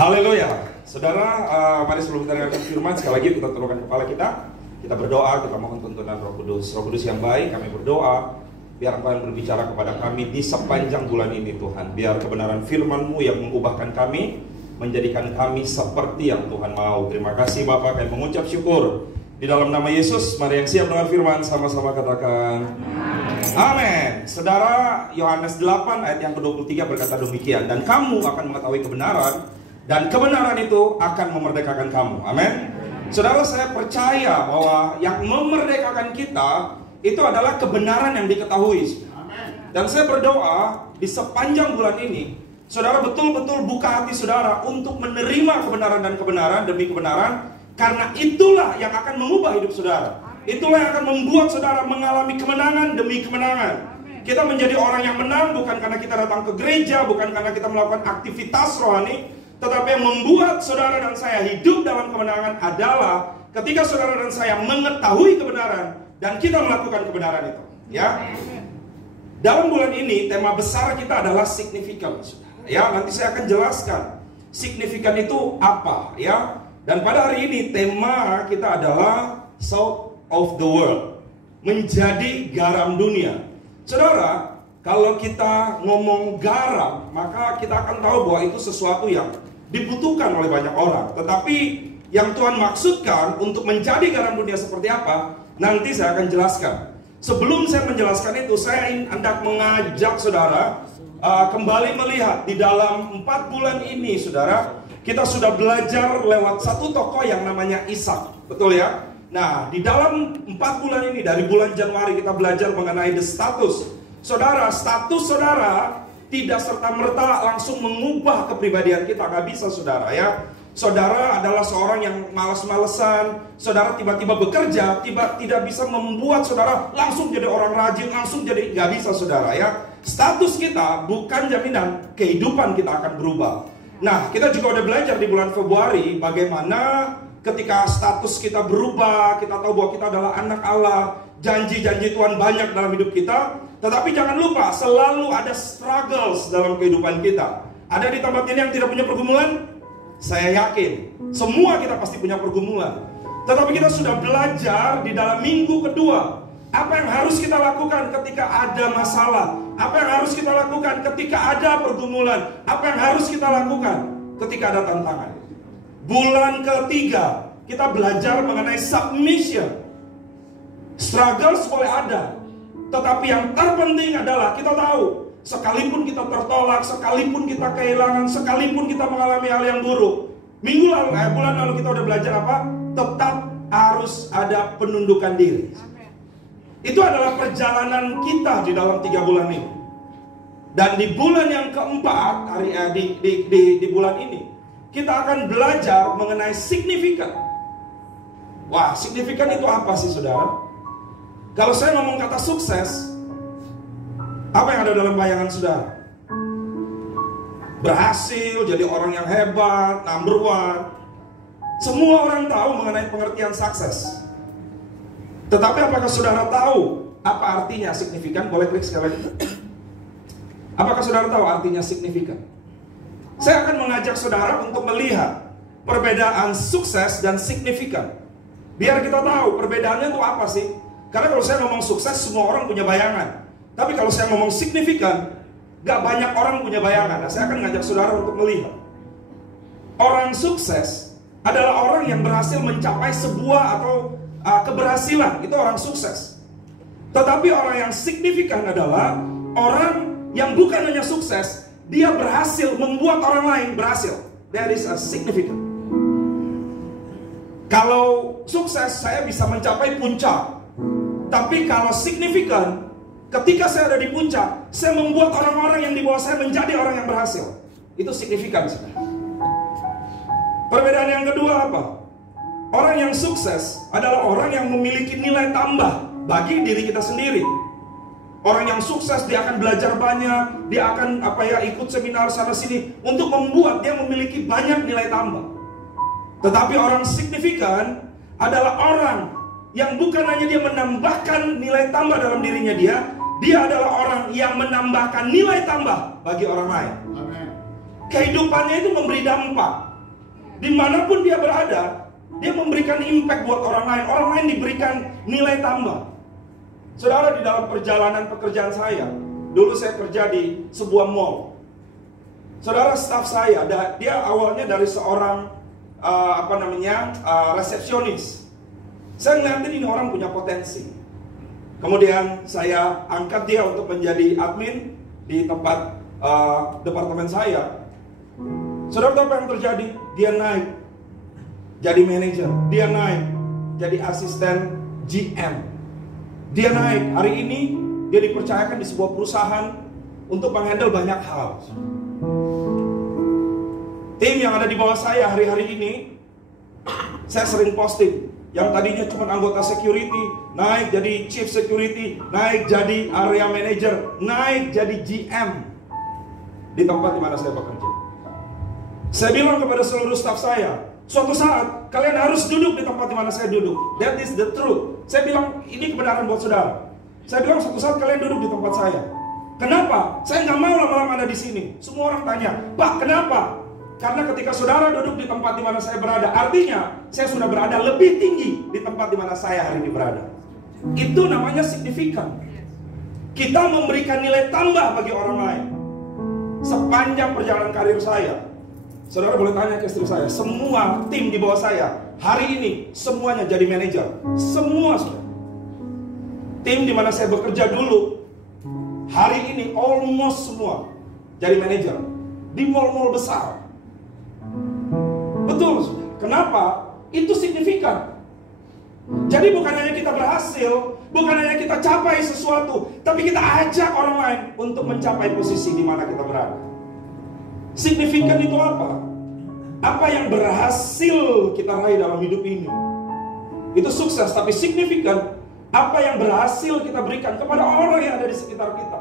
Haleluya. Saudara, mari sebelum kita dengarkan firman, sekali lagi kita tundukkan kepala kita. Kita berdoa, kita mohon tuntunan Roh Kudus. Roh Kudus yang baik, kami berdoa biar Engkau yang berbicara kepada kami di sepanjang bulan ini Tuhan. Biar kebenaran firman-Mu yang mengubahkan kami, menjadikan kami seperti yang Tuhan mau. Terima kasih Bapak, kami mengucap syukur. Di dalam nama Yesus, mari yang siap dengan firman sama-sama katakan Amin. Saudara, Yohanes 8 ayat yang ke-23 berkata demikian, dan kamu akan mengetahui kebenaran, dan kebenaran itu akan memerdekakan kamu. Amin. Saudara, saya percaya bahwa yang memerdekakan kita itu adalah kebenaran yang diketahui. Dan saya berdoa di sepanjang bulan ini, saudara betul-betul buka hati saudara untuk menerima kebenaran dan kebenaran demi kebenaran, karena itulah yang akan mengubah hidup saudara. Itulah yang akan membuat saudara mengalami kemenangan demi kemenangan. Kita menjadi orang yang menang bukan karena kita datang ke gereja, bukan karena kita melakukan aktivitas rohani, tetapi yang membuat saudara dan saya hidup dalam kemenangan adalah ketika saudara dan saya mengetahui kebenaran dan kita melakukan kebenaran itu. Ya. Dalam bulan ini tema besar kita adalah signifikan. Ya, nanti saya akan jelaskan signifikan itu apa. Ya. Dan pada hari ini tema kita adalah salt of the world, menjadi garam dunia. Saudara, kalau kita ngomong garam, maka kita akan tahu bahwa itu sesuatu yang dibutuhkan oleh banyak orang. Tetapi yang Tuhan maksudkan untuk menjadi garam dunia seperti apa, nanti saya akan jelaskan. Sebelum saya menjelaskan itu, saya ingin hendak mengajak saudara kembali melihat di dalam 4 bulan ini, saudara, kita sudah belajar lewat satu tokoh yang namanya Ishak, betul ya? Nah, di dalam 4 bulan ini, dari bulan Januari kita belajar mengenai the status. Saudara, status saudara tidak serta-merta langsung mengubah kepribadian kita. Gak bisa saudara ya. Saudara adalah seorang yang malas-malesan. Saudara tiba-tiba bekerja, tidak bisa membuat saudara langsung jadi orang rajin, langsung jadi, gak bisa saudara ya. Status kita bukan jaminan kehidupan kita akan berubah. Nah, kita juga udah belajar di bulan Februari bagaimana ketika status kita berubah, kita tahu bahwa kita adalah anak Allah, janji-janji Tuhan banyak dalam hidup kita. Tetapi jangan lupa, selalu ada struggles dalam kehidupan kita. Ada di tempat ini yang tidak punya pergumulan? Saya yakin, semua kita pasti punya pergumulan. Tetapi kita sudah belajar di dalam minggu kedua, apa yang harus kita lakukan ketika ada masalah, apa yang harus kita lakukan ketika ada pergumulan, apa yang harus kita lakukan ketika ada tantangan. Bulan ketiga, kita belajar mengenai submission. Struggles boleh ada, tetapi yang terpenting adalah kita tahu, sekalipun kita tertolak, sekalipun kita kehilangan, sekalipun kita mengalami hal yang buruk. Bulan lalu kita udah belajar apa? Tetap harus ada penundukan diri. Itu adalah perjalanan kita di dalam 3 bulan ini. Dan di bulan yang keempat, di bulan ini, kita akan belajar mengenai signifikan. Wah, signifikan itu apa sih saudara? Kalau saya ngomong kata sukses, apa yang ada dalam bayangan saudara? Berhasil, jadi orang yang hebat, number one. Semua orang tahu mengenai pengertian sukses. Tetapi apakah saudara tahu apa artinya signifikan? Boleh klik sekali lagi. Apakah saudara tahu artinya signifikan? Saya akan mengajak saudara untuk melihat perbedaan sukses dan signifikan. Biar kita tahu perbedaannya itu apa sih? Karena kalau saya ngomong sukses, semua orang punya bayangan. Tapi kalau saya ngomong signifikan, gak banyak orang punya bayangan. Nah, saya akan mengajak saudara untuk melihat. Orang sukses adalah orang yang berhasil mencapai sebuah atau keberhasilan. Itu orang sukses. Tetapi orang yang signifikan adalah orang yang bukan hanya sukses, dia berhasil membuat orang lain berhasil. That is a significant. Kalau sukses, saya bisa mencapai puncak. Tapi kalau signifikan, ketika saya ada di puncak, saya membuat orang-orang yang di bawah saya menjadi orang yang berhasil. Itu signifikan. Perbedaan yang kedua apa? Orang yang sukses adalah orang yang memiliki nilai tambah bagi diri kita sendiri. Orang yang sukses, dia akan belajar banyak, dia akan ikut seminar sana sini untuk membuat dia memiliki banyak nilai tambah. Tetapi orang signifikan adalah orang yang bukan hanya dia menambahkan nilai tambah dalam dirinya dia adalah orang yang menambahkan nilai tambah bagi orang lain. Kehidupannya itu memberi dampak. dimanapun dia berada, dia memberikan impact buat orang lain. Orang lain diberikan nilai tambah. Saudara, di dalam perjalanan pekerjaan saya, dulu saya kerja di sebuah mall. Saudara, staff saya, dia awalnya dari seorang resepsionis. Saya ngeliatin ini orang punya potensi. Kemudian saya angkat dia untuk menjadi admin di tempat departemen saya. Saudara tahu apa yang terjadi? Dia naik jadi manajer, dia naik jadi asisten GM. Dia naik, hari ini dia dipercayakan di sebuah perusahaan untuk menghandle banyak hal. Tim yang ada di bawah saya hari-hari ini, saya sering posting. Yang tadinya cuma anggota security, naik jadi chief security, naik jadi area manager, naik jadi GM di tempat di mana saya bekerja. Saya bilang kepada seluruh staf saya, suatu saat kalian harus duduk di tempat di mana saya duduk. That is the truth. Saya bilang ini kebenaran buat saudara. Saya bilang suatu saat kalian duduk di tempat saya. Kenapa? Saya nggak mau lama-lama ada di sini. Semua orang tanya, Pak, kenapa? Karena ketika saudara duduk di tempat di mana saya berada, artinya saya sudah berada lebih tinggi di tempat di mana saya hari ini berada. Itu namanya signifikan. Kita memberikan nilai tambah bagi orang lain. Sepanjang perjalanan karir saya, saudara boleh tanya ke istri saya, semua tim di bawah saya hari ini semuanya jadi manajer. Semua sudah. Tim di mana saya bekerja dulu, hari ini almost semua jadi manajer di mall-mall besar. Betul, sudah. Kenapa? Itu signifikan. Jadi bukan hanya kita berhasil, bukan hanya kita capai sesuatu, tapi kita ajak orang lain untuk mencapai posisi di mana kita berada. Signifikan itu apa? Apa yang berhasil kita raih dalam hidup ini, itu sukses. Tapi signifikan, apa yang berhasil kita berikan kepada orang yang ada di sekitar kita.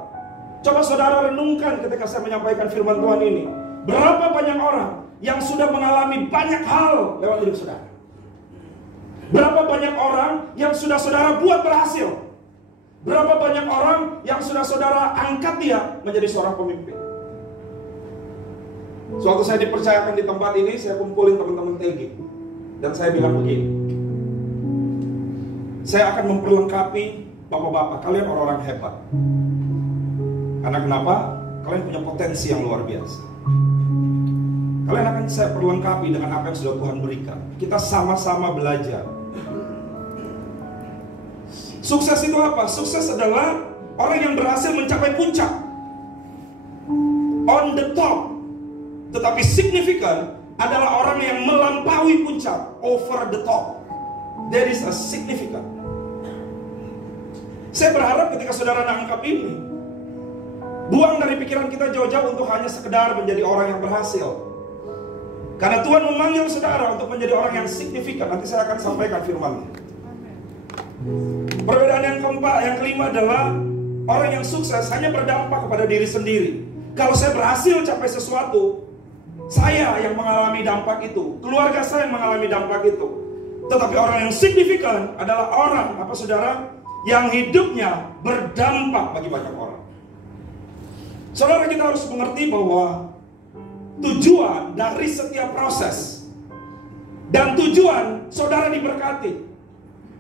Coba saudara renungkan ketika saya menyampaikan firman Tuhan ini. Berapa banyak orang yang sudah mengalami banyak hal lewat hidup saudara? Berapa banyak orang yang sudah saudara buat berhasil? Berapa banyak orang yang sudah saudara angkat dia menjadi seorang pemimpin? Suatu saya dipercayakan di tempat ini, saya kumpulin teman-teman TG. Dan saya bilang begini, saya akan memperlengkapi bapak-bapak, kalian orang-orang hebat. Karena kenapa? Kalian punya potensi yang luar biasa. Kalian akan saya perlengkapi dengan apa yang sudah Tuhan berikan. Kita sama-sama belajar. Sukses itu apa? Sukses adalah orang yang berhasil mencapai puncak, on the top. Tetapi signifikan adalah orang yang melampaui puncak, over the top. There is a significant. Saya berharap ketika saudara nangkap ini, buang dari pikiran kita jauh-jauh untuk hanya sekedar menjadi orang yang berhasil. Karena Tuhan memanggil saudara untuk menjadi orang yang signifikan. Nanti saya akan sampaikan firman-Nya. Perbedaan yang keempat, yang kelima adalah orang yang sukses hanya berdampak kepada diri sendiri. Kalau saya berhasil capai sesuatu, saya yang mengalami dampak itu, keluarga saya yang mengalami dampak itu. Tetapi orang yang signifikan adalah orang, apa saudara, yang hidupnya berdampak bagi banyak orang. Saudara, kita harus mengerti bahwa tujuan dari setiap proses dan tujuan saudara diberkati.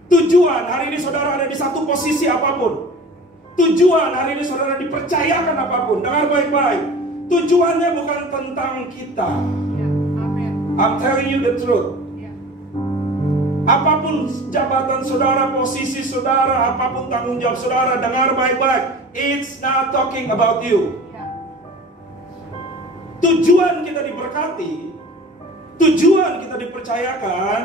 Tujuan hari ini saudara ada di satu posisi apapun. Tujuan hari ini saudara dipercayakan apapun. Dengar baik-baik. Tujuannya bukan tentang kita. I'm telling you the truth. Apapun jabatan saudara, posisi saudara, apapun tanggung jawab saudara, dengar baik-baik. It's not talking about you. Tujuan kita diberkati, tujuan kita dipercayakan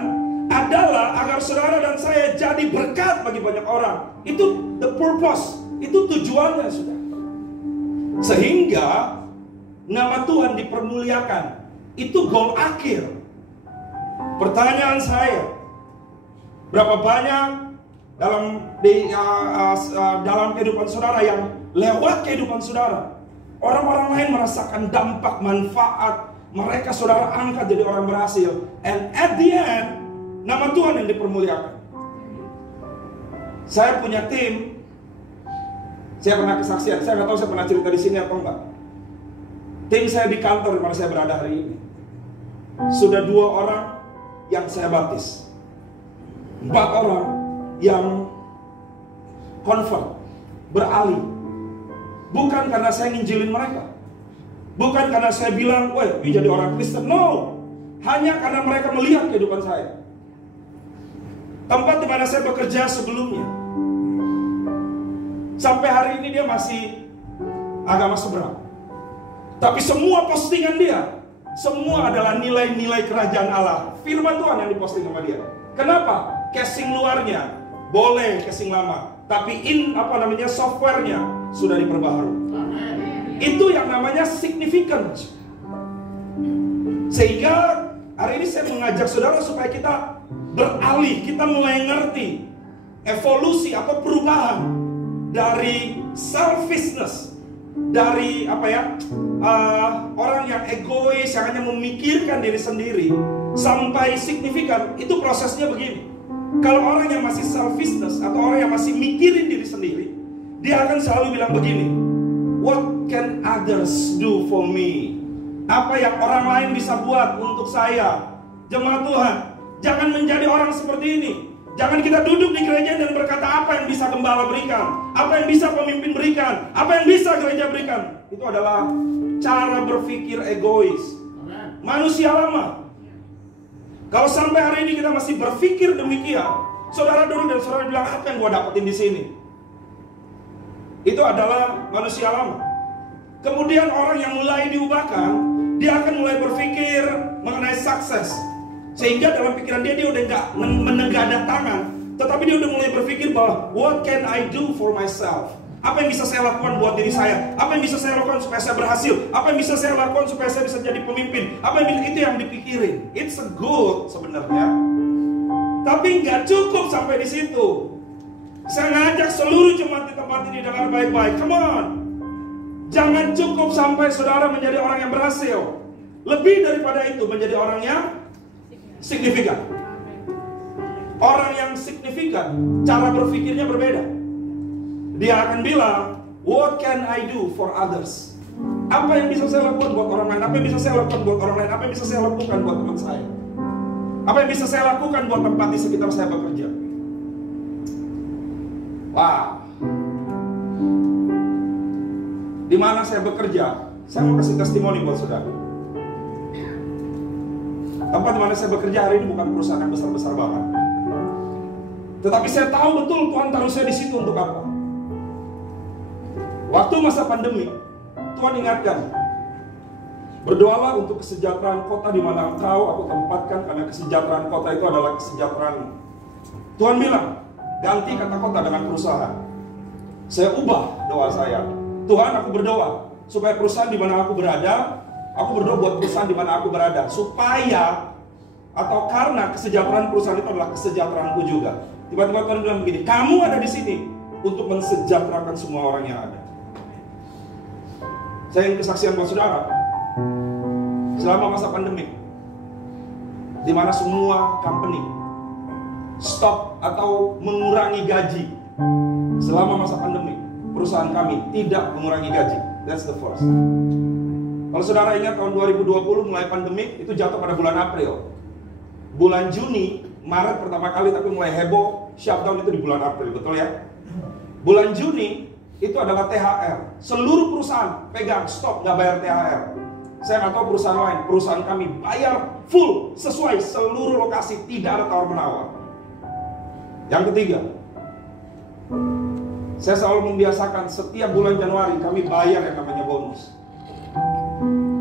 adalah agar saudara dan saya jadi berkat bagi banyak orang. Itu the purpose, itu tujuannya sudah. Sehingga nama Tuhan dipermuliakan. Itu goal akhir. Pertanyaan saya, berapa banyak dalam kehidupan saudara yang lewat kehidupan saudara, orang-orang lain merasakan dampak, manfaat, mereka saudara angkat jadi orang berhasil. And at the end, nama Tuhan yang dipermuliakan. Saya punya tim. Saya pernah kesaksian, saya nggak tahu saya pernah cerita di sini atau enggak. Tim saya di kantor di mana saya berada hari ini. sudah 2 orang yang saya baptis, 4 orang yang convert, beralih. Bukan karena saya nginjilin mereka, bukan karena saya bilang, weh, jadi orang Kristen. No, hanya karena mereka melihat kehidupan saya. Tempat di mana saya bekerja sebelumnya, sampai hari ini dia masih agama seberang, tapi semua postingan dia, semua adalah nilai-nilai kerajaan Allah, firman Tuhan yang diposting sama dia. Kenapa? Casing luarnya boleh casing lama, tapi softwarenya sudah diperbaharui. Itu yang namanya significant. Sehingga hari ini saya mengajak saudara supaya kita beralih, kita mulai ngerti evolusi atau perubahan dari selfishness, dari orang yang egois, yang hanya memikirkan diri sendiri, sampai signifikan. Itu prosesnya begini. Kalau orang yang masih selfishness atau orang yang masih mikirin diri sendiri, dia akan selalu bilang begini, what can others do for me? Apa yang orang lain bisa buat untuk saya? Jemaat Tuhan, jangan menjadi orang seperti ini. Jangan kita duduk di gereja dan berkata, apa yang bisa gembala berikan, apa yang bisa pemimpin berikan, apa yang bisa gereja berikan. Itu adalah cara berpikir egois, manusia lama. Kalau sampai hari ini kita masih berpikir demikian, saudara duduk dan saudara bilang, apa yang gua dapetin di sini? Itu adalah manusia lama. Kemudian orang yang mulai diubahkan, dia akan mulai berpikir mengenai sukses. Sehingga dalam pikiran dia udah nggak menegadah tangan, tetapi dia udah mulai berpikir bahwa what can I do for myself? Apa yang bisa saya lakukan buat diri saya? Apa yang bisa saya lakukan supaya saya berhasil? Apa yang bisa saya lakukan supaya saya bisa jadi pemimpin? Apa yang itu yang dipikirin? It's a good sebenarnya, tapi nggak cukup sampai di situ. Saya ngajak seluruh jemaat di tempat ini dengar baik-baik. Come on, jangan cukup sampai saudara menjadi orang yang berhasil. Lebih daripada itu, menjadi orang yang signifikan. Orang yang signifikan, cara berpikirnya berbeda. Dia akan bilang, what can I do for others? Apa yang bisa saya lakukan buat orang lain? Apa yang bisa saya lakukan buat orang lain? Apa yang bisa saya lakukan buat teman saya? Apa yang bisa saya lakukan buat tempat di sekitar saya bekerja? Wow. Di mana saya bekerja, saya mau kasih testimoni buat saudara. Tempat di mana saya bekerja hari ini bukan perusahaan yang besar-besar banget, tetapi saya tahu betul Tuhan taruh saya di situ untuk apa. Waktu masa pandemi, Tuhan ingatkan, berdoalah untuk kesejahteraan kota di mana engkau aku tempatkan, karena kesejahteraan kota itu adalah kesejahteraan. Tuhan bilang, ganti kata kota dengan perusahaan. Saya ubah doa saya. Tuhan, aku berdoa supaya perusahaan di mana aku berada, aku berdoa buat perusahaan di mana aku berada, supaya atau karena kesejahteraan perusahaan itu adalah kesejahteraanku juga. Tiba-tiba Tuhan bilang begini, kamu ada di sini untuk mensejahterakan semua orang yang ada. Saya ingin kesaksian buat saudara. Selama masa pandemi, di mana semua company stop atau mengurangi gaji, selama masa pandemi, perusahaan kami tidak mengurangi gaji. That's the first. Kalau saudara ingat tahun 2020 mulai pandemik, itu jatuh pada bulan April. Bulan Juni, Maret pertama kali, tapi mulai heboh, shutdown itu di bulan April, betul ya? Bulan Juni itu adalah THR. Seluruh perusahaan pegang, stop, nggak bayar THR. Saya nggak tahu perusahaan lain, perusahaan kami bayar full, sesuai seluruh lokasi, tidak ada tawar-menawar. Yang ketiga, saya selalu membiasakan setiap bulan Januari kami bayar yang namanya bonus.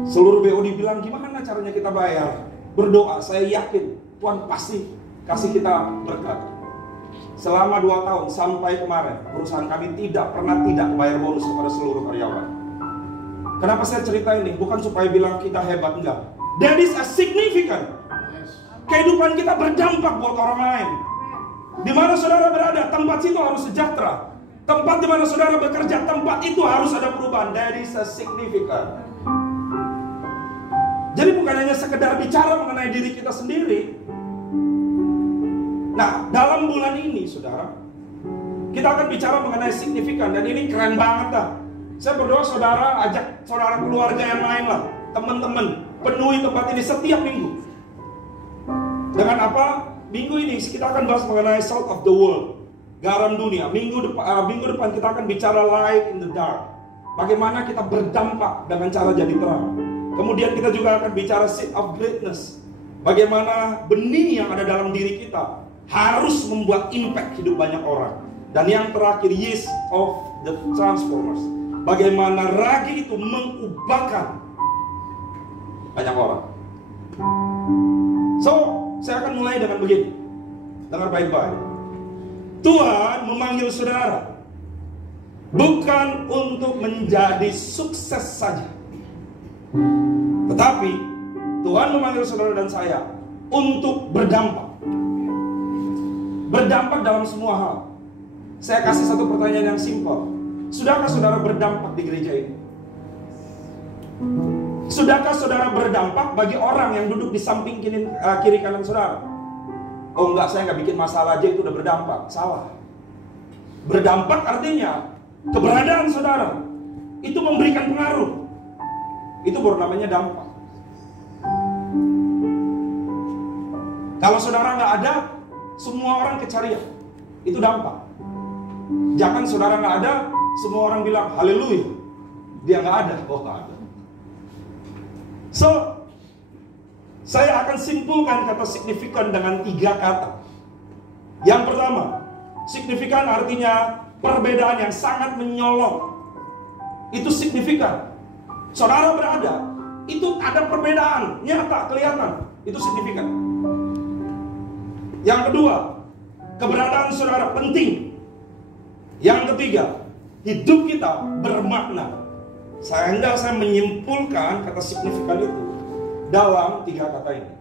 Seluruh BOD bilang, gimana caranya kita bayar? Berdoa, saya yakin Tuhan pasti kasih kita berkat. Selama 2 tahun sampai kemarin, perusahaan kami tidak pernah tidak bayar bonus kepada seluruh karyawan. Kenapa saya cerita ini? Bukan supaya bilang kita hebat, enggak. That is a significant. Kehidupan kita berdampak buat orang lain. Di mana saudara berada, tempat situ harus sejahtera. Tempat di mana saudara bekerja, tempat itu harus ada perubahan. That is a significant. Jadi bukan hanya sekedar bicara mengenai diri kita sendiri. Nah, dalam bulan ini, saudara, kita akan bicara mengenai signifikan. Dan ini keren banget dah. Saya berdoa saudara ajak saudara keluarga yang lain lah, teman-teman. penuhi tempat ini setiap minggu. Dengan apa? Minggu ini kita akan bahas mengenai salt of the world, garam dunia. Minggu depan kita akan bicara light in the dark. Bagaimana kita berdampak dengan cara jadi terang. Kemudian kita juga akan bicara seed of greatness. Bagaimana benih yang ada dalam diri kita harus membuat impact hidup banyak orang. Dan yang terakhir, yeast of the transformers. Bagaimana ragi itu mengubahkan banyak orang. So, saya akan mulai dengan begini. Dengar baik-baik. Tuhan memanggil saudara bukan untuk menjadi sukses saja, tetapi Tuhan memanggil saudara dan saya untuk berdampak. Berdampak dalam semua hal. Saya kasih satu pertanyaan yang simpel. Sudahkah saudara berdampak di gereja ini? Sudahkah saudara berdampak bagi orang yang duduk di samping kiri kanan saudara? Oh enggak, saya nggak bikin masalah aja itu udah berdampak. Salah. Berdampak artinya keberadaan saudara itu memberikan pengaruh. Itu baru namanya dampak. Kalau saudara nggak ada, semua orang kecarian. Itu dampak. Jangan saudara nggak ada, semua orang bilang haleluya. Dia nggak ada. Oh nggak ada. So, saya akan simpulkan kata signifikan dengan 3 kata. Yang pertama, signifikan artinya perbedaan yang sangat menyolok. Itu signifikan. Saudara berada, itu ada perbedaan nyata, kelihatan. Itu signifikan. Yang kedua, keberadaan saudara penting. Yang ketiga, hidup kita bermakna. Saya menyimpulkan kata signifikan itu dalam 3 kata ini.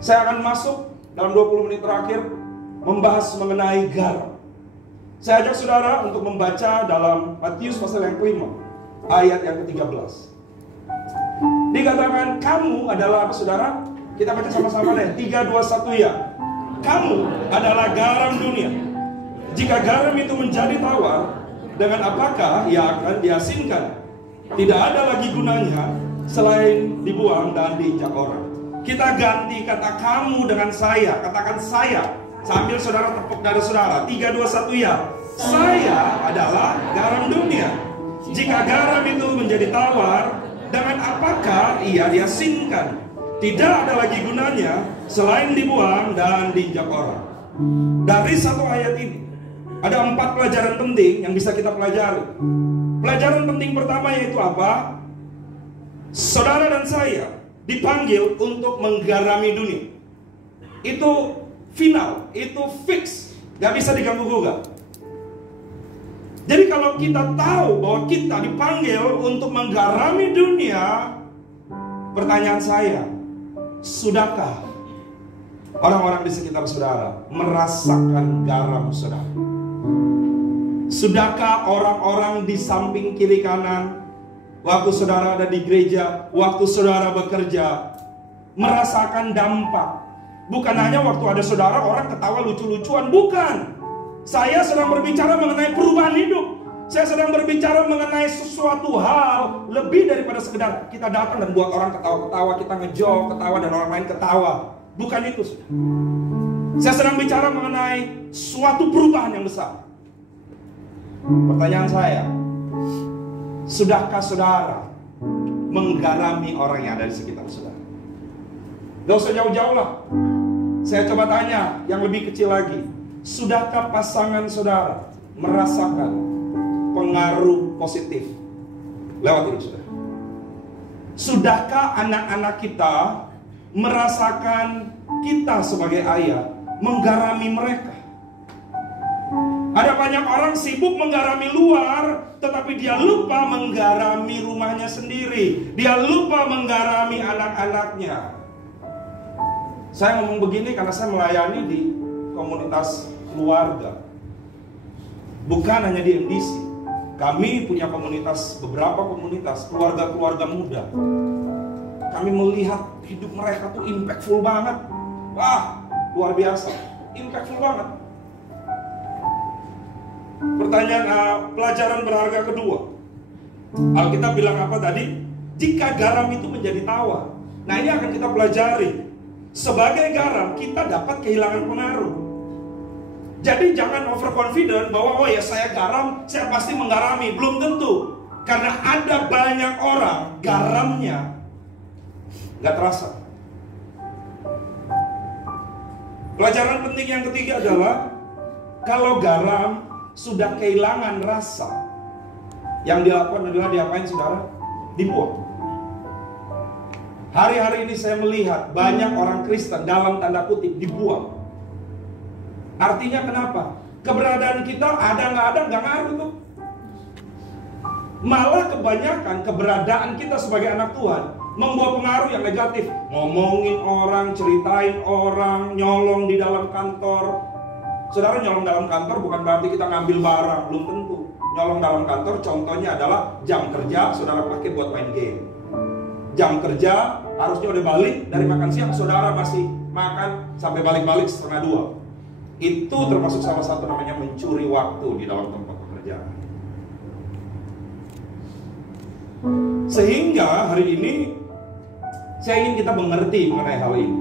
Saya akan masuk dalam 20 menit terakhir membahas mengenai garam. Saya ajak saudara untuk membaca dalam Matius pasal yang ke-5, ayat yang ke-13. Dikatakan kamu adalah apa saudara? Kita baca sama-sama deh. 3, 2, 1 ya. Kamu adalah garam dunia. Jika garam itu menjadi tawar, dengan apakah ia akan diasinkan? Tidak ada lagi gunanya selain dibuang dan diinjak orang. Kita ganti kata kamu dengan saya. Katakan saya. Sambil saudara tepuk dada saudara. 3, 2, 1 ya. Saya adalah garam dunia. Jika garam itu menjadi tawar, dengan apakah ia diasinkan? Tidak ada lagi gunanya selain dibuang dan diinjak orang. Dari satu ayat ini ada 4 pelajaran penting yang bisa kita pelajari. Pelajaran penting pertama yaitu apa? Saudara dan saya dipanggil untuk menggarami dunia. Itu final, itu fix, gak bisa diganggu-gugat. Jadi kalau kita tahu bahwa kita dipanggil untuk menggarami dunia, pertanyaan saya, sudahkah orang-orang di sekitar saudara merasakan garam saudara? Sudahkah orang-orang di samping kiri kanan, waktu saudara ada di gereja, waktu saudara bekerja, merasakan dampak? Bukan hanya waktu ada saudara orang ketawa lucu-lucuan, bukan. Saya sedang berbicara mengenai perubahan hidup. Saya sedang berbicara mengenai sesuatu hal lebih daripada sekedar kita datang dan buat orang ketawa-ketawa, kita ngejok, ketawa dan orang lain ketawa. Bukan itu, saudara. Saya sedang bicara mengenai suatu perubahan yang besar. Pertanyaan saya, sudahkah saudara menggarami orang yang ada di sekitar saudara? Gak usah jauh-jauh lah. Saya coba tanya yang lebih kecil lagi. Sudahkah pasangan saudara merasakan pengaruh positif lewat hidup saudara? Sudahkah anak-anak kita merasakan kita sebagai ayah menggarami mereka? Ada banyak orang sibuk menggarami luar, tetapi dia lupa menggarami rumahnya sendiri. Dia lupa menggarami anak-anaknya. Saya ngomong begini karena saya melayani di komunitas keluarga. Bukan hanya di MDC. Kami punya komunitas, beberapa komunitas, keluarga-keluarga muda. Kami melihat hidup mereka tuh impactful banget. Wah, luar biasa. Impactful banget. Pertanyaan pelajaran berharga kedua. Alkitab bilang apa tadi? jika garam itu menjadi tawar. Nah, ini akan kita pelajari. Sebagai garam, kita dapat kehilangan pengaruh. Jadi jangan overconfident bahwa oh ya saya garam, saya pasti menggarami. Belum tentu. Karena ada banyak orang garamnya nggak terasa. Pelajaran penting yang ketiga adalah kalau garam sudah kehilangan rasa, yang dilakukan adalah diapain saudara? Dibuang. Hari-hari ini saya melihat banyak orang Kristen dalam tanda kutip dibuang. Artinya kenapa? Keberadaan kita ada nggak ngaruh tuh. Malah kebanyakan keberadaan kita sebagai anak Tuhan membawa pengaruh yang negatif. Ngomongin orang, ceritain orang, nyolong di dalam kantor. Saudara, nyolong dalam kantor bukan berarti kita ngambil barang, belum tentu. Nyolong dalam kantor contohnya adalah jam kerja saudara pakai buat main game. Jam kerja harusnya udah balik dari makan siang, saudara masih makan sampai balik-balik 1:30. Itu termasuk salah satu namanya mencuri waktu di dalam tempat pekerjaan. Sehingga hari ini saya ingin kita mengerti mengenai hal ini.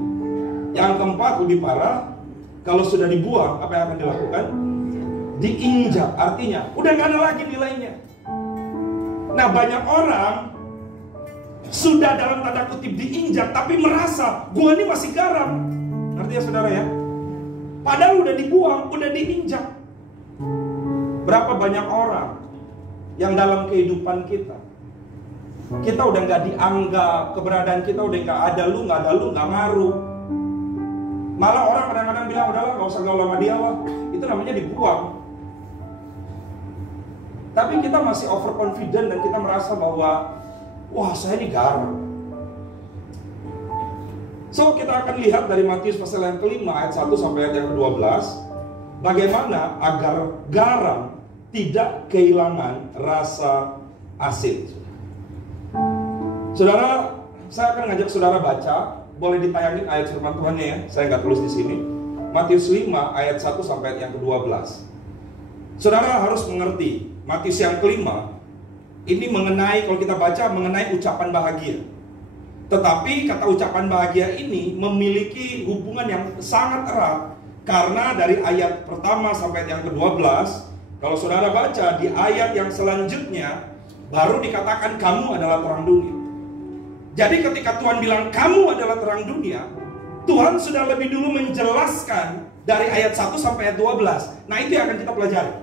Yang keempat lebih parah, kalau sudah dibuang, apa yang akan dilakukan? Diinjak, artinya udah gak ada lagi nilainya. Nah, banyak orang sudah dalam tanda kutip diinjak, tapi merasa gua ini masih garam. Ngerti ya saudara ya? Padahal udah dibuang, udah diinjak. Berapa banyak orang yang dalam kehidupan kita udah gak dianggap, keberadaan kita udah gak ada lu, gak ngaruh. Malah orang kadang-kadang bilang, udahlah gak usah gaul sama dia lah. Itu namanya dibuang. Tapi kita masih overconfident dan kita merasa bahwa wah, saya ini garam. So, kita akan lihat dari Matius pasal yang kelima ayat 1 sampai ayat yang ke-12, bagaimana agar garam tidak kehilangan rasa asin. Saudara, saya akan ngajak saudara baca, boleh ditayangin ayat firman Tuhannya ya. Saya nggak tulis di sini. Matius 5 ayat 1 sampai ayat yang ke-12. Saudara harus mengerti, Matius yang kelima ini mengenai, kalau kita baca, mengenai ucapan bahagia. Tetapi kata ucapan bahagia ini memiliki hubungan yang sangat erat. Karena dari ayat pertama sampai yang ke-12, kalau saudara baca di ayat yang selanjutnya, baru dikatakan kamu adalah terang dunia. Jadi ketika Tuhan bilang kamu adalah terang dunia, Tuhan sudah lebih dulu menjelaskan dari ayat 1 sampai ayat 12. Nah, itu yang akan kita pelajari.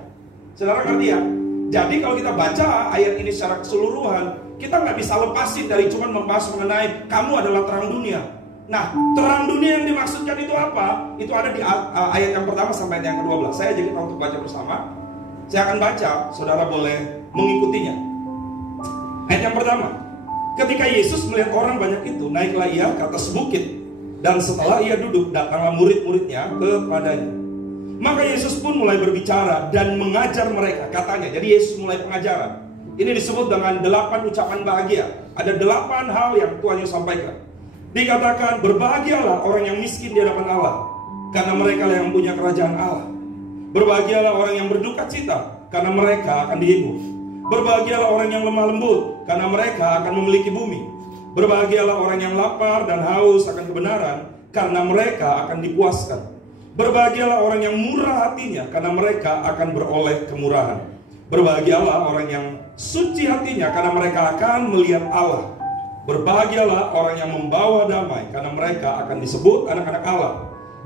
Saudara ngerti ya? Jadi kalau kita baca ayat ini secara keseluruhan, kita nggak bisa lepasin dari cuma membahas mengenai kamu adalah terang dunia. Nah, terang dunia yang dimaksudkan itu apa? Itu ada di ayat yang pertama sampai ayat yang ke-12. Saya ajak kita untuk baca bersama. Saya akan baca, saudara boleh mengikutinya. Ayat yang pertama. Ketika Yesus melihat orang banyak itu, naiklah ia ke atas bukit. Dan setelah ia duduk, datanglah murid-muridnya kepadanya. Maka Yesus pun mulai berbicara dan mengajar mereka, katanya. Jadi Yesus mulai pengajaran. Ini disebut dengan 8 ucapan bahagia. Ada 8 hal yang Tuhan Yesus sampaikan. Dikatakan, berbahagialah orang yang miskin di hadapan Allah, karena mereka yang punya kerajaan Allah. Berbahagialah orang yang berduka cita, karena mereka akan dihibur. Berbahagialah orang yang lemah lembut, karena mereka akan memiliki bumi. Berbahagialah orang yang lapar dan haus akan kebenaran, karena mereka akan dipuaskan. Berbahagialah orang yang murah hatinya, karena mereka akan beroleh kemurahan. Berbahagialah orang yang suci hatinya, karena mereka akan melihat Allah. Berbahagialah orang yang membawa damai, karena mereka akan disebut anak-anak Allah.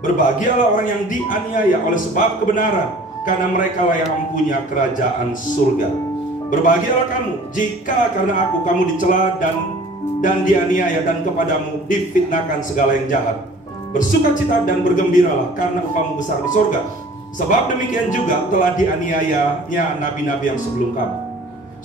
Berbahagialah orang yang dianiaya oleh sebab kebenaran, karena mereka lah yang mempunyai kerajaan surga. Berbahagialah kamu jika karena aku kamu dicela dan dianiaya, dan kepadamu difitnahkan segala yang jahat. Bersukacita dan bergembiralah, karena upahmu besar di surga. Sebab demikian juga telah dianiayanya nabi-nabi yang sebelum kamu.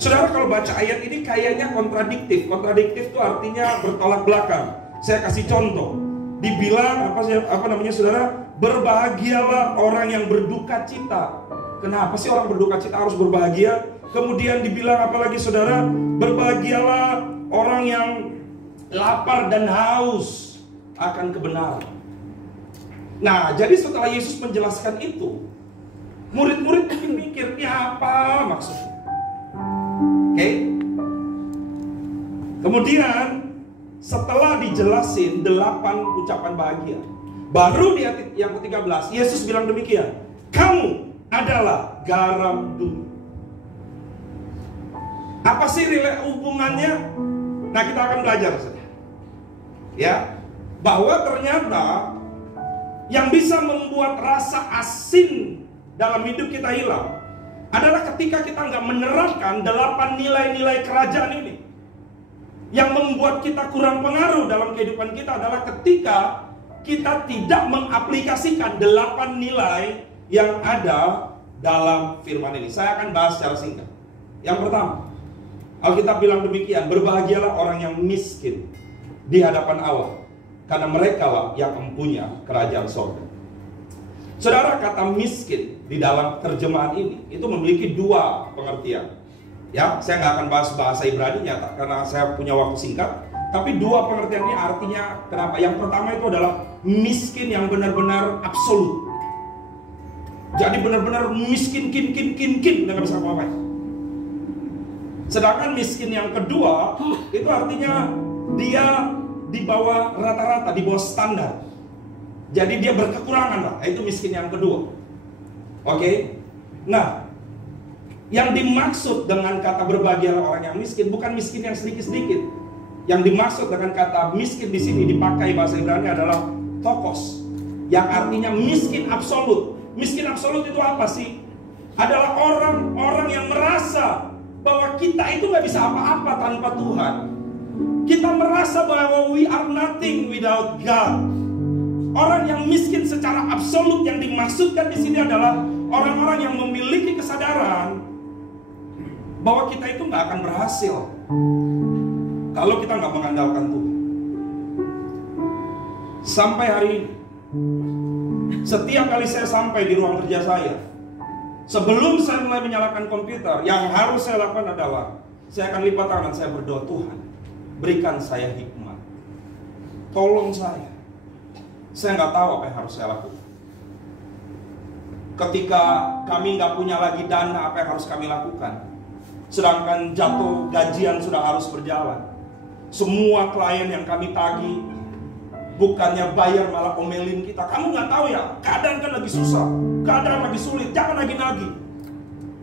Saudara, kalau baca ayat ini kayaknya kontradiktif. Kontradiktif itu artinya bertolak belakang. Saya kasih contoh. Dibilang apa namanya saudara? Berbahagialah orang yang berduka cita. Kenapa sih orang berduka cita harus berbahagia? Kemudian dibilang apalagi saudara? Berbahagialah orang yang lapar dan haus akan kebenaran. Nah, jadi setelah Yesus menjelaskan itu, murid-murid mungkin mikir, ini apa maksudnya? Oke? Kemudian setelah dijelasin 8 ucapan bahagia, baru di ayat yang ke-13 Yesus bilang demikian, kamu adalah garam dunia. Apa sih hubungannya? Nah, kita akan belajar ya, bahwa ternyata yang bisa membuat rasa asin dalam hidup kita hilang adalah ketika kita nggak menerapkan 8 nilai-nilai kerajaan ini. Yang membuat kita kurang pengaruh dalam kehidupan kita adalah ketika kita tidak mengaplikasikan 8 nilai yang ada dalam firman ini. Saya akan bahas secara singkat. Yang pertama, Alkitab bilang demikian, berbahagialah orang yang miskin di hadapan Allah, karena mereka lah yang mempunyai kerajaan surga. Saudara, kata miskin di dalam terjemahan ini itu memiliki 2 pengertian. Ya, saya nggak akan bahas bahasa Ibrani-nya karena saya punya waktu singkat. Tapi 2 pengertian ini artinya kenapa? Yang pertama itu adalah miskin yang benar-benar absolut. Jadi benar-benar miskin, kin, nggak bisa apa-apa. Sedangkan miskin yang kedua itu artinya dia di bawah rata-rata, di bawah standar. Jadi dia berkekurangan lah. Itu miskin yang kedua. Oke. Nah, yang dimaksud dengan kata berbahagialah orang yang miskin bukan miskin yang sedikit-sedikit. Yang dimaksud dengan kata miskin di sini dipakai bahasa Ibrani adalah tokos, yang artinya miskin absolut. Miskin absolut itu apa sih? Adalah orang-orang yang merasa bahwa kita itu nggak bisa apa-apa tanpa Tuhan. Kita merasa bahwa we are nothing without God. Orang yang miskin secara absolut yang dimaksudkan di sini adalah orang-orang yang memiliki kesadaran bahwa kita itu nggak akan berhasil kalau kita nggak mengandalkan Tuhan. Sampai hari ini, setiap kali saya sampai di ruang kerja saya, sebelum saya mulai menyalakan komputer, yang harus saya lakukan adalah saya akan lipat tangan, saya berdoa, Tuhan, berikan saya hikmat, tolong saya. Saya nggak tahu apa yang harus saya lakukan. Ketika kami nggak punya lagi dana, apa yang harus kami lakukan? Sedangkan jatuh gajian sudah harus berjalan. Semua klien yang kami tagih, bukannya bayar malah omelin kita. Kamu nggak tahu ya, keadaan kan lagi susah, keadaan lagi sulit, jangan lagi nagih.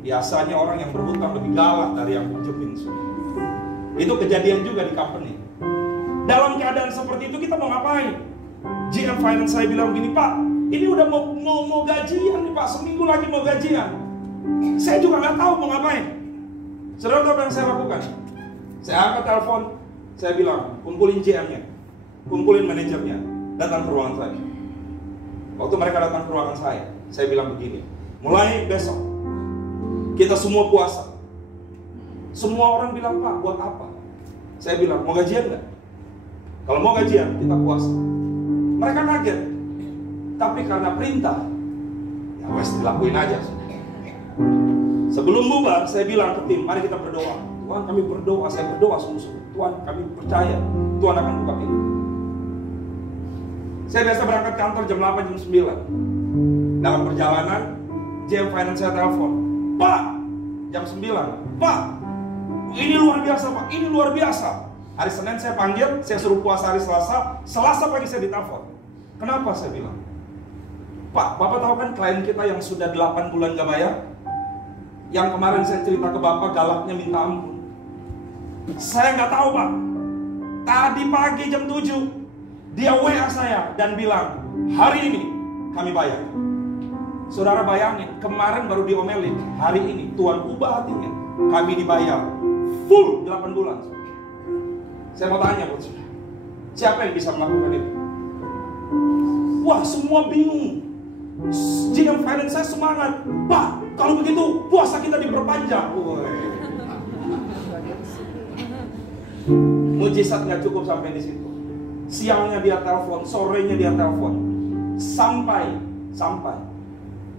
Biasanya orang yang berhutang lebih galak dari yang pinjemin. Itu kejadian juga di company. Dalam keadaan seperti itu kita mau ngapain? GM Finance saya bilang gini, Pak, ini udah mau gajian nih Pak, seminggu lagi mau gajian. Saya juga nggak tahu mau ngapain. Saudara tahu apa yang saya lakukan? Saya angkat telepon, saya bilang, kumpulin GM-nya, kumpulin manajernya, datang ke ruangan saya. Waktu mereka datang ke ruangan saya bilang begini, mulai besok kita semua puasa. Semua orang bilang, Pak, buat apa? Saya bilang, mau gajian nggak? Kalau mau gajian, kita puasa. Mereka kaget, tapi karena perintah, ya wes dilakuin aja. Sebelum bubar, saya bilang ke tim, mari kita berdoa. Tuhan, kami berdoa, saya berdoa sungguh-sungguh. Tuhan, kami percaya Tuhan akan buka pintu. Saya biasa berangkat kantor jam 8, jam 9. Dalam perjalanan, GM Finance saya telepon, Pak, jam 9, Pak, ini luar biasa Pak, ini luar biasa. Hari Senin saya panggil, saya suruh puasa hari Selasa. Selasa pagi saya ditelepon. Kenapa? Saya bilang, Pak, Bapak tahu kan klien kita yang sudah 8 bulan gak bayar? Yang kemarin saya cerita ke Bapak, galaknya minta ampun. Saya nggak tahu Pak. Tadi pagi jam 7 dia WA saya dan bilang, hari ini kami bayar. Saudara bayangin, kemarin baru diomelin, hari ini Tuhan ubah hatinya, kami dibayar full 8 bulan. Saya mau tanya buat saudara, siapa yang bisa melakukan itu? Wah, semua bingung. GM Finance saya semangat, Pak, kalau begitu puasa kita diperpanjang. Mujizat nggak cukup sampai di situ. Siangnya dia telepon, sorenya dia telepon, sampai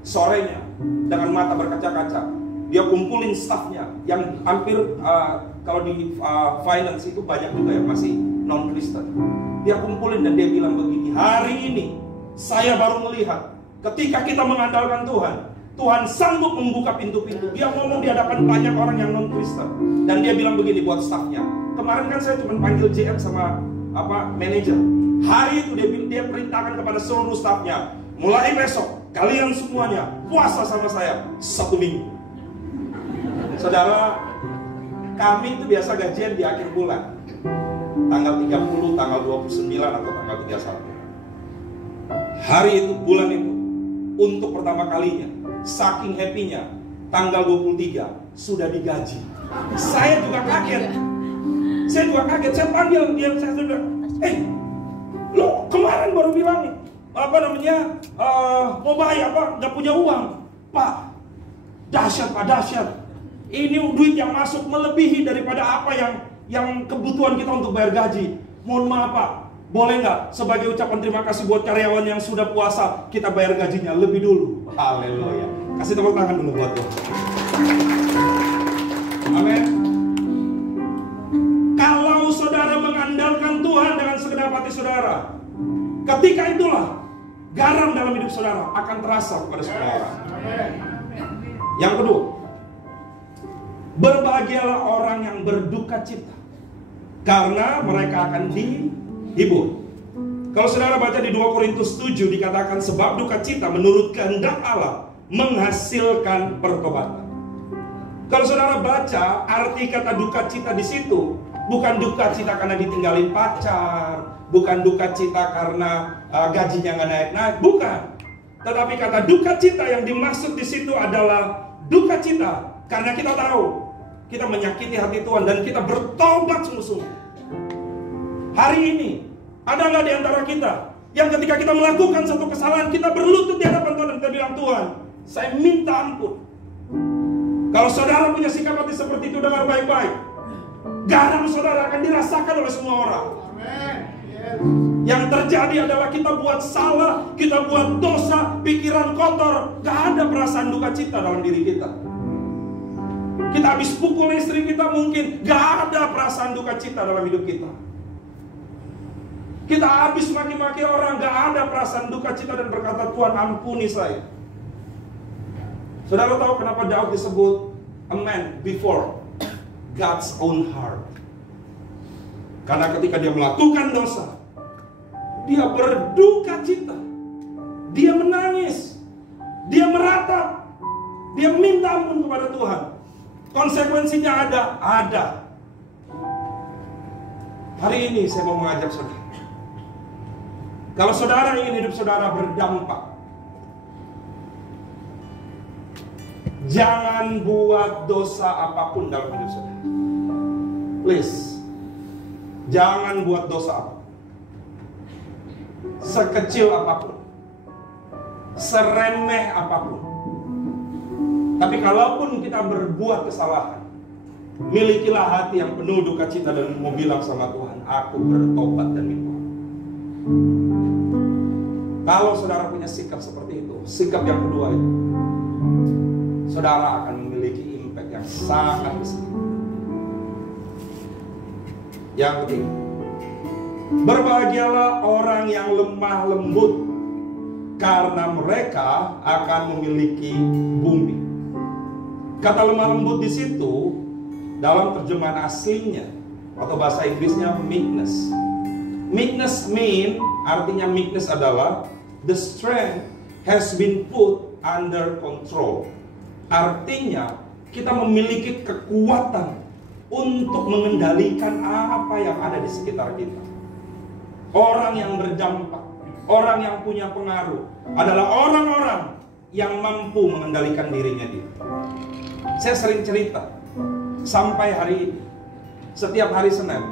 sorenya dengan mata berkaca-kaca dia kumpulin staffnya yang hampir kalau di finance itu banyak juga yang masih non Kristen. Dia kumpulin dan dia bilang begini, hari ini saya baru melihat ketika kita mengandalkan Tuhan, Tuhan sanggup membuka pintu-pintu. Dia ngomong di hadapan banyak orang yang non-Kristen. Dan dia bilang begini buat staffnya. Kemarin kan saya cuma panggil GM sama manajer. Hari itu dia perintahkan kepada seluruh staffnya, mulai besok kalian semuanya puasa sama saya 1 minggu. Saudara, kami itu biasa gajian di akhir bulan, tanggal 30, tanggal 29 atau tanggal 31. Hari itu, bulan itu, untuk pertama kalinya, saking happy-nya, tanggal 23 sudah digaji. Saya juga kaget. Saya panggil dia, saya bilang, lo kemarin baru bilang mau bayar nggak punya uang. Pak, dahsyat Pak, dahsyat. Ini duit yang masuk melebihi daripada apa yang kebutuhan kita untuk bayar gaji. Mohon maaf Pak, boleh nggak sebagai ucapan terima kasih buat karyawan yang sudah puasa, kita bayar gajinya lebih dulu. Haleluya. Kasih tepuk tangan dulu buat Tuhan. Amin. Kalau saudara mengandalkan Tuhan dengan segenap hati saudara, ketika itulah garam dalam hidup saudara akan terasa kepada saudara. Yang kedua, berbahagialah orang yang berduka cita, karena mereka akan dihibur. Kalau saudara baca di 2 Korintus 7 dikatakan, sebab duka cita menurut kehendak Allah menghasilkan pertobatan. Kalau saudara baca arti kata duka cita di situ, bukan duka cita karena ditinggalin pacar, bukan duka cita karena gajinya nggak naik-naik, bukan. Tetapi kata duka cita yang dimaksud di situ adalah duka cita karena kita tahu kita menyakiti hati Tuhan dan kita bertobat sungguh-sungguh. Hari ini ada nggak di antara kita yang ketika kita melakukan satu kesalahan, kita berlutut di hadapan Tuhan dan kita bilang, Tuhan, saya minta ampun. Kalau saudara punya sikap hati seperti itu, dengar baik-baik, garam saudara akan dirasakan oleh semua orang. Yang terjadi adalah kita buat salah, kita buat dosa, pikiran kotor, gak ada perasaan duka cita dalam diri kita. Kita habis pukul istri kita, mungkin gak ada perasaan duka cita dalam hidup kita. Kita habis maki-maki orang, gak ada perasaan duka cita dan berkata, Tuhan ampuni saya. Saudara tahu kenapa Daud disebut a man before God's own heart? Karena ketika dia melakukan dosa, dia berduka cita, dia menangis, dia meratap, dia minta ampun kepada Tuhan. Konsekuensinya ada. Hari ini saya mau mengajak saudara, kalau saudara ingin hidup saudara berdampak, jangan buat dosa apapun dalam hidup saudara. Please, jangan buat dosa apapun. Sekecil apapun, seremeh apapun. Tapi kalaupun kita berbuat kesalahan, milikilah hati yang penuh duka cita dan mau bilang sama Tuhan, aku bertobat dan minta. Kalau saudara punya sikap seperti itu, sikap yang kedua itu, saudara akan memiliki impact yang sangat besar. Yang ketiga, berbahagialah orang yang lemah lembut, karena mereka akan memiliki bumi. Kata lemah lembut di situ dalam terjemahan aslinya atau bahasa Inggrisnya meekness. Meekness artinya meekness adalah the strength has been put under control. Artinya kita memiliki kekuatan untuk mengendalikan apa yang ada di sekitar kita. Orang yang berdampak, orang yang punya pengaruh adalah orang-orang yang mampu mengendalikan dirinya dia. Saya sering cerita, sampai hari ini, setiap hari Senin,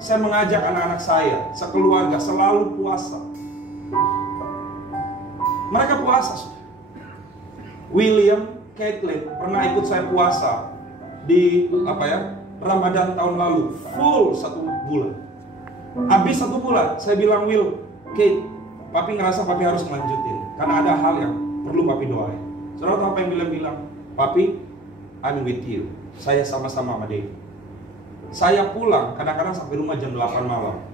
saya mengajak anak-anak saya, sekeluarga selalu puasa. Mereka puasa sudah. William, Caitlin pernah ikut saya puasa di Ramadan tahun lalu, full 1 bulan. Habis 1 bulan, saya bilang, Will, Kate, papi ngerasa papi harus melanjutin karena ada hal yang perlu papi doain. Saudara tahu apa yang William bilang? Papi, I'm with you. Saya sama-sama sama dia. Saya pulang kadang-kadang sampai rumah jam 8 malam.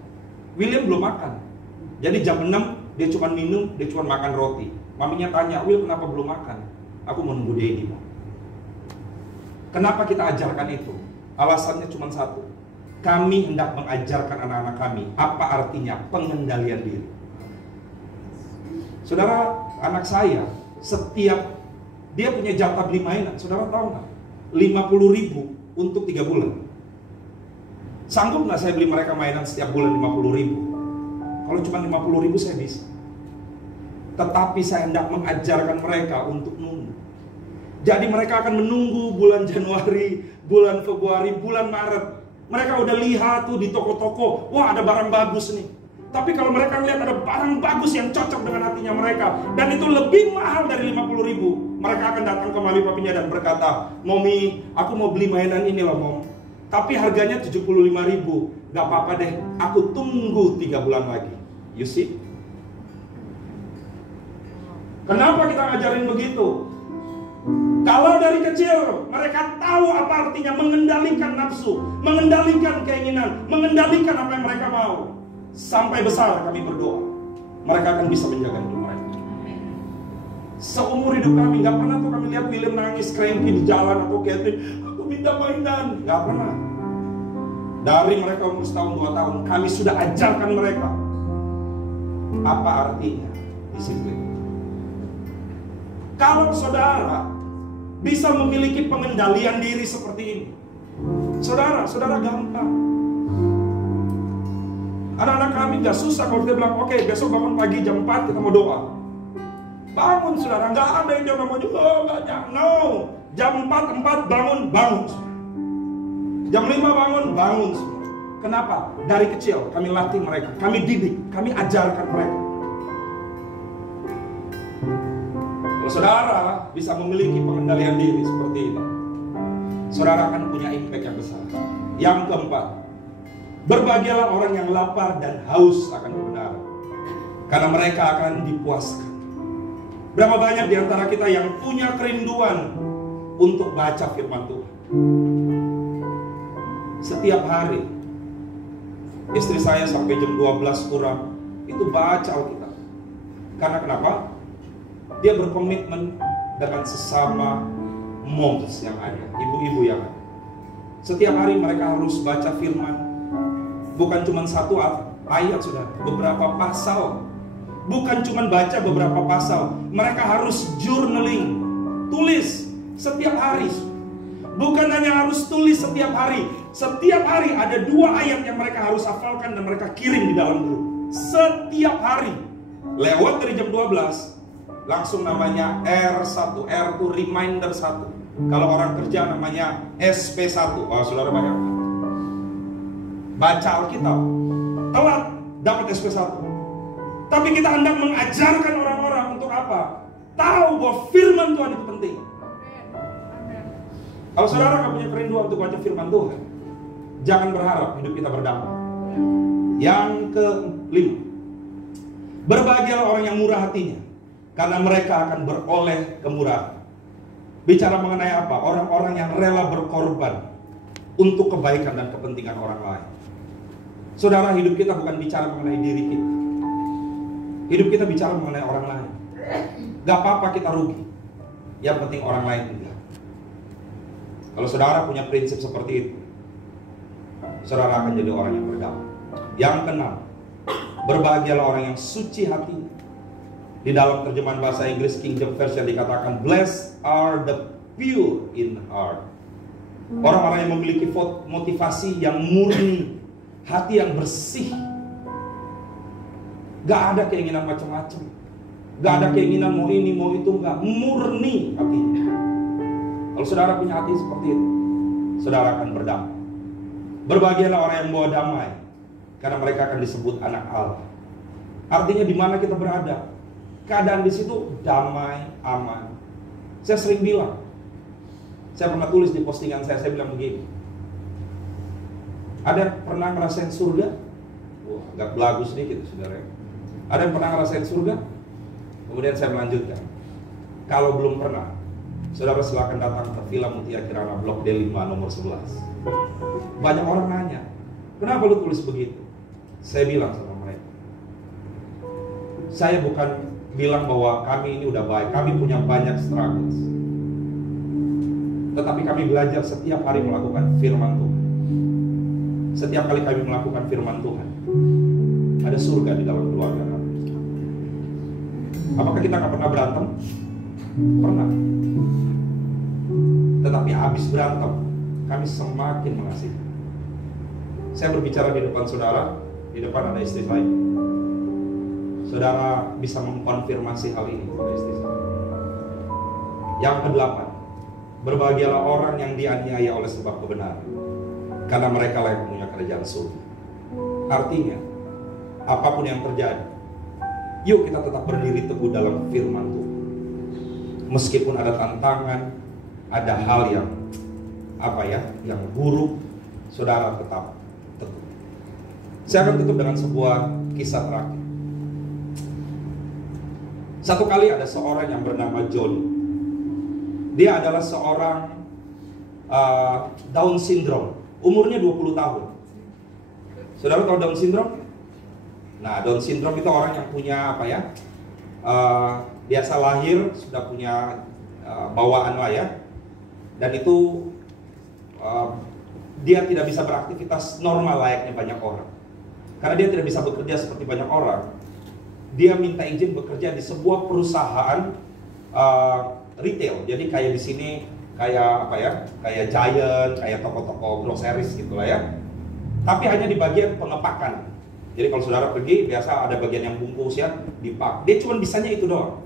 William belum makan. Jadi jam 6 dia cuma minum, dia cuma makan roti. Maminya tanya, Will kenapa belum makan? Aku mau nunggu Dedi. Kenapa kita ajarkan itu? Alasannya cuma satu. Kami hendak mengajarkan anak-anak kami apa artinya pengendalian diri. Saudara, anak saya setiap dia punya jatah beli mainan. Saudara tahu nggak? 50.000 untuk 3 bulan. Sanggup nggak saya beli mereka mainan setiap bulan 50.000? Kalau cuma 50.000 saya bisa. Tetapi saya hendak mengajarkan mereka untuk nunggu. Jadi mereka akan menunggu bulan Januari, bulan Februari, bulan Maret. Mereka udah lihat tuh di toko-toko, wah ada barang bagus nih. Tapi kalau mereka lihat ada barang bagus yang cocok dengan hatinya mereka, dan itu lebih mahal dari 50.000, mereka akan datang ke mami papinya dan berkata, "Mommy, aku mau beli mainan ini loh, Mom. Tapi harganya 75.000. Gak apa-apa deh, aku tunggu 3 bulan lagi." You see? Kenapa kita ngajarin begitu? Kalau dari kecil mereka tahu apa artinya mengendalikan nafsu, mengendalikan keinginan, mengendalikan apa yang mereka mau. Sampai besar kami berdoa, mereka akan bisa menjaga hidup mereka. Seumur hidup kami gak pernah tuh kami lihat William nangis cranky di jalan atau Catherine, "Aku minta mainan." Gak pernah. Dari mereka umur 1-2 tahun, kami sudah ajarkan mereka apa artinya disiplin. Kalau saudara bisa memiliki pengendalian diri seperti ini, saudara gampang. Anak-anak kami gak susah kalau dia bilang, "Oke, besok bangun pagi jam 4 kita mau doa." Bangun saudara, gak ada yang dia namanya, no. Jam 4 bangun. Jam 5 bangun semua. Kenapa? Dari kecil kami latih mereka, kami didik, kami ajarkan mereka. Kalau saudara bisa memiliki pengendalian diri seperti itu, saudara akan punya impact yang besar. Yang keempat, berbahagialah orang yang lapar dan haus akan kebenaran, karena mereka akan dipuaskan. Berapa banyak di antara kita yang punya kerinduan untuk baca firman Tuhan? Setiap hari istri saya sampai jam 12 kurang itu baca Alkitab. Karena kenapa? Dia berkomitmen dengan sesama moms yang ada, ibu-ibu yang ada. Setiap hari mereka harus baca firman. Bukan cuma satu ayat, sudah beberapa pasal. Bukan cuma baca beberapa pasal, mereka harus journaling, tulis setiap hari. Bukan hanya harus tulis setiap hari. Setiap hari ada 2 ayat yang mereka harus hafalkan dan mereka kirim di dalam grup. Setiap hari. Lewat dari jam 12, langsung namanya R1. R itu reminder 1. Kalau orang kerja namanya SP1. Wah, saudara banyak. Baca Alkitab, telat dapat SP1. Tapi kita hendak mengajarkan orang-orang untuk apa? Tahu bahwa firman Tuhan itu penting. Kalau saudara gak punya kerinduan untuk baca firman Tuhan, jangan berharap hidup kita berdamai. Yang kelima, berbahagialah orang yang murah hatinya, karena mereka akan beroleh kemurahan. Bicara mengenai apa? Orang-orang yang rela berkorban untuk kebaikan dan kepentingan orang lain. Saudara, hidup kita bukan bicara mengenai diri kita. Hidup kita bicara mengenai orang lain. Gak apa-apa kita rugi, yang penting orang lain enggak. Kalau saudara punya prinsip seperti itu, saudara akan jadi orang yang berdamai. Yang keenam, berbahagialah orang yang suci hati. Di dalam terjemahan bahasa Inggris King James Version dikatakan, "Blessed are the pure in heart." Orang-orang yang memiliki motivasi yang murni, hati yang bersih. Gak ada keinginan macam-macam, gak ada keinginan mau ini mau itu, gak, murni hatinya. Kalau saudara punya hati seperti itu, saudara akan berdamai. Berbahagialah orang yang membawa damai, karena mereka akan disebut anak Allah. Artinya di mana kita berada, keadaan di situ damai, aman. Saya sering bilang, saya pernah tulis di postingan saya bilang begini, ada yang pernah ngerasain surga? Wah, agak belagu sedikit saudara. Ada yang pernah ngerasain surga? Kemudian saya melanjutkan, kalau belum pernah, saudara silakan datang ke Villa Mutia Kirana Blok D5 nomor 11. Banyak orang nanya, kenapa lu tulis begitu? Saya bilang sama mereka, saya bukan bilang bahwa kami ini udah baik, kami punya banyak struggles. Tetapi kami belajar setiap hari melakukan firman Tuhan. Setiap kali kami melakukan firman Tuhan, ada surga di dalam keluarga kami. Apakah kita nggak pernah berantem? Pernah. Tetapi habis berantem, kami semakin mengasihi. Saya berbicara di depan saudara, di depan ada istri saya. Saudara bisa mengkonfirmasi hal ini kepada istri saya. Yang ke-8, berbahagialah orang yang dianiaya oleh sebab kebenaran, karena mereka lah yang punya kerajaan surga. Artinya, apapun yang terjadi, yuk kita tetap berdiri teguh dalam firman Tuhan. Meskipun ada tantangan, ada hal yang yang buruk, saudara tetap teguh. Saya akan tutup dengan sebuah kisah terakhir. Satu kali ada seorang yang bernama Johnny. Dia adalah seorang Down syndrome. Umurnya 20 tahun. Saudara tahu Down syndrome? Nah, Down syndrome itu orang yang punya biasa lahir sudah punya bawaan lah ya. Dan itu dia tidak bisa beraktivitas normal layaknya banyak orang. Karena dia tidak bisa bekerja seperti banyak orang. Dia minta izin bekerja di sebuah perusahaan retail. Jadi kayak di sini kayak kayak Giant, kayak toko-toko groceries gitulah ya. Tapi hanya di bagian pengepakan. Jadi kalau saudara pergi, biasa ada bagian yang bungkus ya, dipak. Dia cuma bisanya itu doang.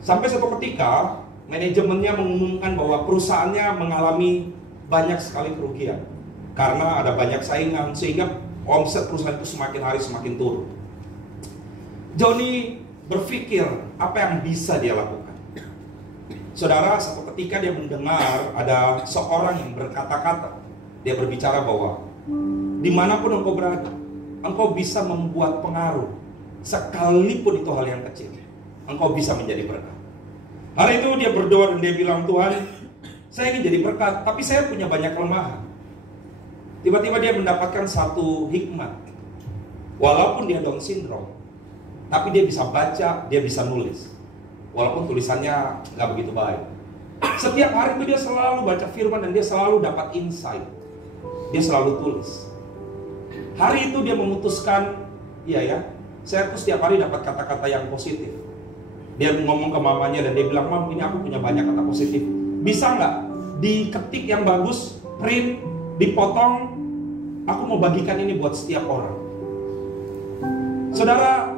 Sampai suatu ketika manajemennya mengumumkan bahwa perusahaannya mengalami banyak sekali kerugian karena ada banyak saingan, sehingga omset perusahaan itu semakin hari semakin turun. Johnny berpikir apa yang bisa dia lakukan. Saudara, satu ketika dia mendengar ada seorang yang berkata-kata. Dia berbicara bahwa dimanapun engkau berada, engkau bisa membuat pengaruh. Sekalipun itu hal yang kecil, engkau bisa menjadi berkat. Hari itu dia berdoa dan dia bilang, Tuhan, saya ingin jadi berkat, tapi saya punya banyak kelemahan. Tiba-tiba dia mendapatkan satu hikmat. Walaupun dia Down syndrome, tapi dia bisa baca, dia bisa nulis. Walaupun tulisannya nggak begitu baik. Setiap hari itu dia selalu baca firman dan dia selalu dapat insight. Dia selalu tulis. Hari itu dia memutuskan, saya tuh setiap hari dapat kata-kata yang positif. Dia ngomong ke mamanya dan dia bilang, Mam, ini aku punya banyak kata positif. Bisa nggak diketik yang bagus, print, dipotong, aku mau bagikan ini buat setiap orang. Saudara,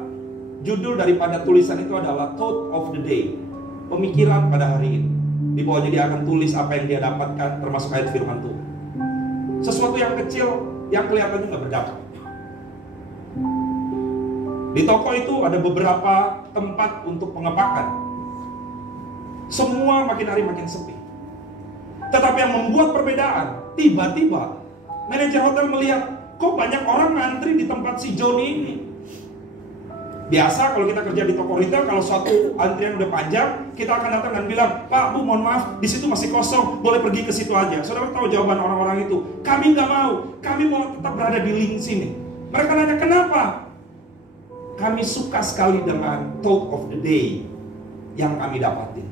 judul daripada tulisan itu adalah Thought of the Day, pemikiran pada hari ini. Di bawahnya dia akan tulis apa yang dia dapatkan, termasuk ayat firman Tuhan. Sesuatu yang kecil, yang kelihatannya nggak berdampak. Di toko itu ada beberapa tempat untuk pengepakan. Semua makin hari makin sepi. Tetapi yang membuat perbedaan, tiba-tiba manajer hotel melihat, kok banyak orang ngantri di tempat si Johnny ini. Biasa kalau kita kerja di toko retail, kalau suatu antrian udah panjang, kita akan datang dan bilang, Pak, Bu, mohon maaf, di situ masih kosong, boleh pergi ke situ aja. Saudara tahu jawaban orang-orang itu? Kami nggak mau, kami mau tetap berada di link sini. Mereka nanya, kenapa? Kami suka sekali dengan thought of the day yang kami dapatin.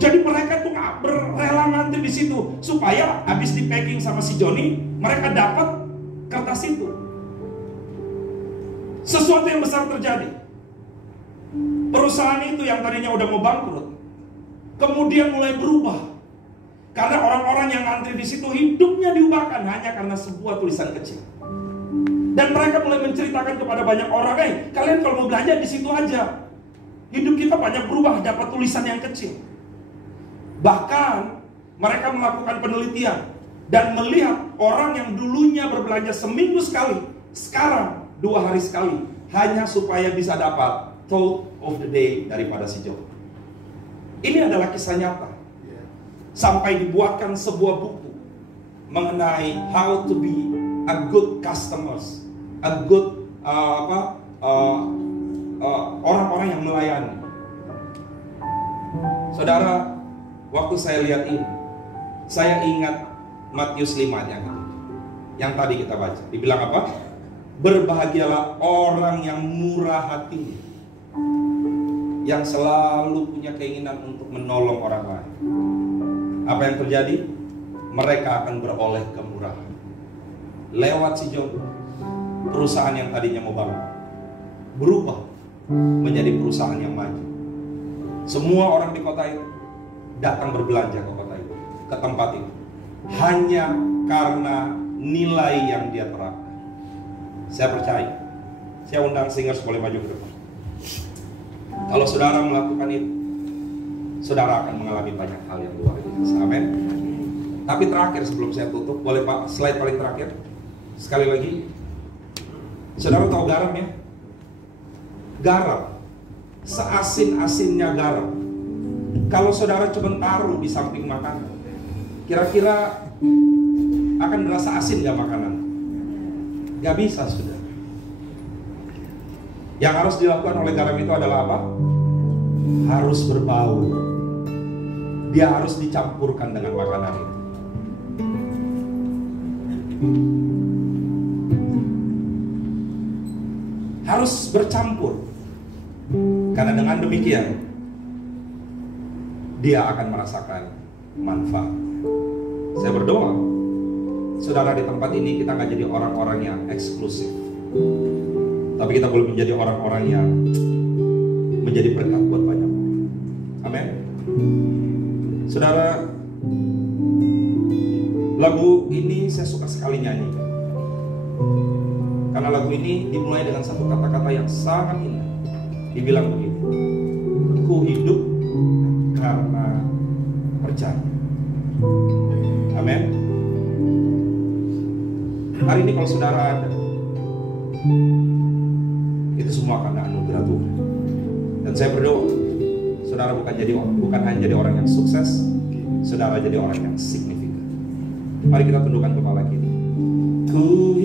Jadi mereka tuh nggak berrela ngantri di situ supaya habis di packing sama si Johnny, mereka dapat kertas itu. Sesuatu yang besar terjadi. Perusahaan itu yang tadinya udah mau bangkrut, kemudian mulai berubah. Karena orang-orang yang antri di situ hidupnya diubahkan hanya karena sebuah tulisan kecil. Dan mereka mulai menceritakan kepada banyak orang, kalian kalau mau belanja di situ aja. Hidup kita banyak berubah dapat tulisan yang kecil. Bahkan mereka melakukan penelitian dan melihat orang yang dulunya berbelanja seminggu sekali, sekarang 2 hari sekali, hanya supaya bisa dapat thought of the day daripada si Job. Ini adalah kisah nyata. Sampai dibuatkan sebuah buku mengenai how to be a good customers, a good orang-orang yang melayani. Saudara, waktu saya lihat ini, saya ingat Matius 5 yang tadi kita baca. Dibilang apa? Berbahagialah orang yang murah hati, yang selalu punya keinginan untuk menolong orang lain. Apa yang terjadi? Mereka akan beroleh kemurahan. Lewat si Job, perusahaan yang tadinya mau bangun berubah menjadi perusahaan yang maju. Semua orang di kota itu datang berbelanja ke kota itu, ke tempat itu, hanya karena nilai yang dia terapkan. Saya percaya. Saya undang singers boleh maju ke depan. Kalau saudara melakukan itu, saudara akan mengalami banyak hal yang luar biasa. Amin. Tapi terakhir sebelum saya tutup, boleh Pak slide paling terakhir. Sekali lagi, saudara tahu garam ya? Garam, seasin-asinnya garam, kalau saudara cuma taruh di samping makanan, kira-kira akan berasa asin gak makanan? Gak bisa, saudara. Yang harus dilakukan oleh garam itu adalah apa? Harus berbau. Dia harus dicampurkan dengan makanan itu. Harus bercampur. Karena dengan demikian dia akan merasakan manfaat. Saya berdoa saudara di tempat ini kita gak jadi orang-orang yang eksklusif, tapi kita boleh menjadi orang-orang yang menjadi berkat buat banyak orang. Amin. Saudara, lagu ini saya suka sekali nyanyi, karena lagu ini dimulai dengan satu kata-kata yang sangat indah. Dibilang begini, ku hidup karena percaya. Amin. Hari ini kalau saudara ada, itu semua karena anugerah Tuhan. Dan saya berdoa saudara bukan hanya jadi orang yang sukses, saudara jadi orang yang signifikan. Mari kita tundukkan kepala kita. Ku